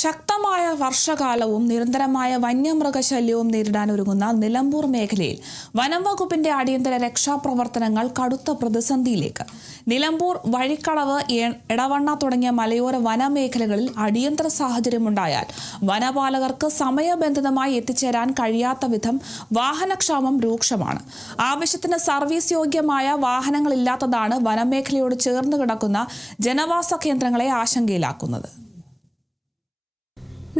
ശക്തമായ വർഷകാലവും നിരന്തരമായ വന്യമൃഗശല്യവും നേരിടാൻ ഒരുങ്ങുന്ന നിലമ്പൂർ മേഖലയിൽ വനം വകുപ്പിന്റെ അടിയന്തര രക്ഷാപ്രവർത്തനങ്ങൾ കടുത്ത പ്രതിസന്ധിയിലേക്ക്. നിലമ്പൂർ, വഴിക്കടവ്, എടവണ്ണ തുടങ്ങിയ മലയോര വനമേഖലകളിൽ അടിയന്തര സാഹചര്യമുണ്ടായാൽ വനപാലകർക്ക് സമയബന്ധിതമായി എത്തിച്ചേരാൻ കഴിയാത്ത വിധം വാഹനക്ഷാമം രൂക്ഷമാണ്. ആവശ്യത്തിന് സർവീസ് യോഗ്യമായ വാഹനങ്ങളില്ലാത്തതാണ് വനമേഖലയോട് ചേർന്ന് കിടക്കുന്ന ജനവാസ കേന്ദ്രങ്ങളെ ആശങ്കയിലാക്കുന്നത്.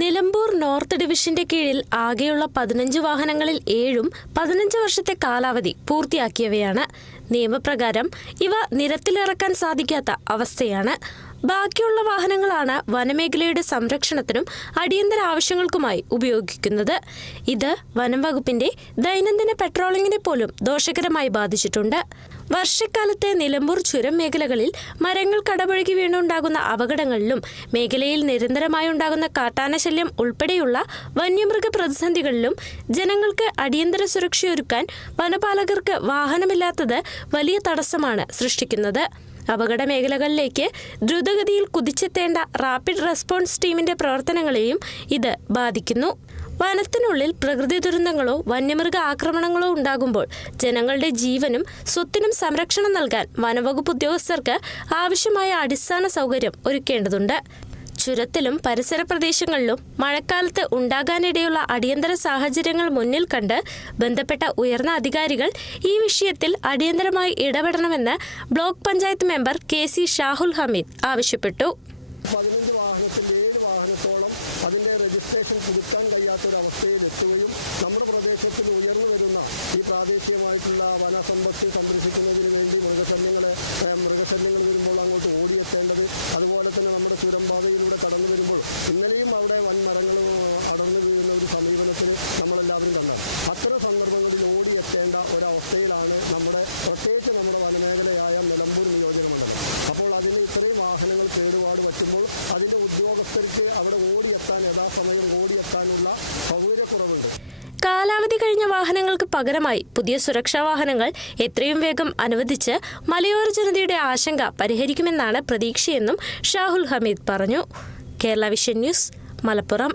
നിലമ്പൂർ നോർത്ത് ഡിവിഷന്റെ കീഴിൽ ആകെയുള്ള 15 വാഹനങ്ങളിൽ 7ഉം 15 വർഷത്തെ കാലാവധി പൂർത്തിയാക്കിയവയാണ്. നിയമപ്രകാരം ഇവ നിരത്തിലിറക്കാൻ സാധിക്കാത്ത അവസ്ഥയാണ്. ബാക്കിയുള്ള വാഹനങ്ങളാണ് വനമേഖലയുടെ സംരക്ഷണത്തിനും അടിയന്തര ആവശ്യങ്ങൾക്കുമായി ഉപയോഗിക്കുന്നത്. ഇത് വനം വകുപ്പിന്റെ ദൈനംദിന പെട്രോളിങ്ങിനെ പോലും ദോഷകരമായി ബാധിച്ചിട്ടുണ്ട്. വർഷക്കാലത്തെ നിലമ്പൂർ ചുരം മേഖലകളിൽ മരങ്ങൾ കടപുഴകി വീണുണ്ടാകുന്ന അപകടങ്ങളിലും മേഖലയിൽ നിരന്തരമായി ഉണ്ടാകുന്ന കാട്ടാനശല്യം ഉൾപ്പെടെയുള്ള വന്യമൃഗ പ്രതിസന്ധികളിലും ജനങ്ങൾക്ക് അടിയന്തര സുരക്ഷയൊരുക്കാൻ വനപാലകർക്ക് വാഹനമില്ലാത്തത് വലിയ തടസ്സമാണ് സൃഷ്ടിക്കുന്നത്. അപകട മേഖലകളിലേക്ക് ദ്രുതഗതിയിൽ കുതിച്ചെത്തേണ്ട റാപ്പിഡ് റെസ്പോൺസ് ടീമിന്റെ പ്രവർത്തനങ്ങളെയും ഇത് ബാധിക്കുന്നു. വനത്തിനുള്ളിൽ പ്രകൃതി ദുരന്തങ്ങളോ വന്യമൃഗ ആക്രമണങ്ങളോ ഉണ്ടാകുമ്പോൾ ജനങ്ങളുടെ ജീവനും സ്വത്തിനും സംരക്ഷണം നൽകാൻ വനവകുപ്പ് ഉദ്യോഗസ്ഥർക്ക് ആവശ്യമായ അടിസ്ഥാന സൗകര്യം ഒരുക്കേണ്ടതുണ്ട്. ചുരത്തിലും പരിസര പ്രദേശങ്ങളിലും മഴക്കാലത്ത് ഉണ്ടാകാനിടയുള്ള അടിയന്തര സാഹചര്യങ്ങൾ മുന്നിൽ കണ്ട് ബന്ധപ്പെട്ട ഉയർന്ന അധികാരികൾ ഈ വിഷയത്തിൽ അടിയന്തരമായി ഇടപെടണമെന്ന് block panchayat member KC Shahul Hameed ആവശ്യപ്പെട്ടു. 15 വാഹനത്തിൽ 7 വാഹനത്തോളം അതിൻ്റെ രജിസ്ട്രേഷൻ പുതുക്കാൻ കഴിയാത്തൊരവസ്ഥയിൽ എത്തുകയും നമ്മുടെ പ്രദേശത്തിൽ ഉയർന്നു വരുന്ന ഈ പ്രാദേശികമായിട്ടുള്ള വനസമ്പത്ത് സംരക്ഷിക്കുന്നതിന് വേണ്ടി മൃഗശല്യങ്ങൾ വരുമ്പോൾ അങ്ങോട്ട് ഓടിയെത്തേണ്ടത്, അതുപോലെ തന്നെ നമ്മുടെ ചുരംപാതയിലൂടെ കടന്നു വരുമ്പോൾ ഇന്നലെയും അവിടെ വൻമരങ്ങൾ അടർന്നു വീഴുന്ന ഒരു സമീപനത്തിന് നമ്മളെല്ലാവരും കണ്ട അത്തരം സന്ദർഭങ്ങളിൽ ഓടിയെത്തേണ്ട ഒരവസ്ഥയിലാണ് പ്രത്യേകിച്ച് നമ്മുടെ വനമേഖലയായ നിലമ്പൂർ നിയോജകമണ്ഡലം. അപ്പോൾ അതിന് ഇത്രയും വാഹനങ്ങൾ കേടുപാട് പറ്റുമ്പോൾ അതിൻ്റെ ഉദ്യോഗസ്ഥർക്ക് അവിടെ യഥാസമയം ഓടിയെത്താനുള്ള സൗകര്യക്കുറവുണ്ട്. കാലാവധി കഴിഞ്ഞ വാഹനങ്ങൾക്ക് പകരമായി പുതിയ സുരക്ഷാ വാഹനങ്ങൾ എത്രയും വേഗം അനുവദിച്ച് മലയോര ജനതയുടെ ആശങ്ക പരിഹരിക്കുമെന്നാണ് പ്രതീക്ഷയെന്നും ഷാഹുൽ ഹമീദ് പറഞ്ഞു. Kerala vision news, Malappuram.